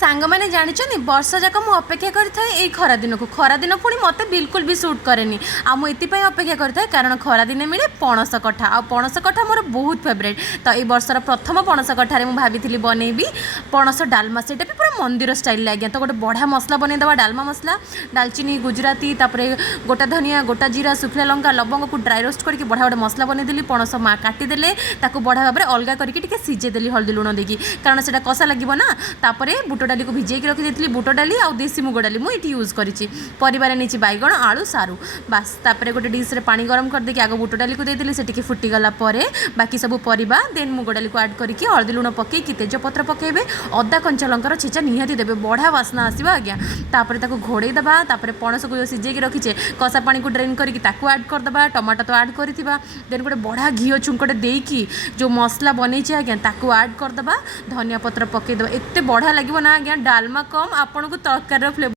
सांग मैंने जानी वर्ष जाक मुझे अपेक्षा करे खरा दिन को खरा दिन पुणी मत बिल्कुल भी सुट कैनि आईपाई अपेक्षा करें कारण खरा दिन मिले पणस कठा आ पणस कठा मोर बहुत फेवरेट। तो ये वर्षर प्रथम पणस कठार मुझे भाभी बनईबी पणस डालमा से भी पूरा मंदिर स्टाइल आज्ञा। तो गोटे बढ़िया मसला बनईदेवा डालमा मसला डालचीनी गुजराती तापर गोटा धनिया गोटा जीरा सुखला लंका लवंग को ड्राई रोस्ट करके बढ़िया गोटे मसला बनईदेली पणस माँ काटिदेले बढ़िया भाव में अलग करके सीझेदेली हल्दी लुण देकी कारण से कषा लगे ना। तापर बुट डाली को भिजेक रखी बुट डाली आ देसी मुग डाली मुझे यूज करी परिवार नहीं बैगण आलू सारू बास। तापर गोटे डिश रे पानी गरम कर देके आग बुट डाली को देदेली से फुटीगला बाकी सब परिबा देन मुग डाली को ऐड करके हल्दी लुण पकईकि तेजपत्र पकेबे अदा कंचा लंकार छेचा निहाती देबे बढ़िया बास्ना आसवा आज्ञा। तापर ताको घोड़े दबा तापर पणस को सीझेक रखीचे कषा पानी को ड्रेन करके ताको ऐड करदबा टमाटो तो ऐड करथिबा देन गोटे बढ़िया घी छुंकटे देकी जो मसला बनईचे आज्ञा ताको ऐड करदबा धनिया पत्र पकईदबा एते बढ़िया लगे ना आज्ञा। डालमा कम आपन को तरकार फ्लेवर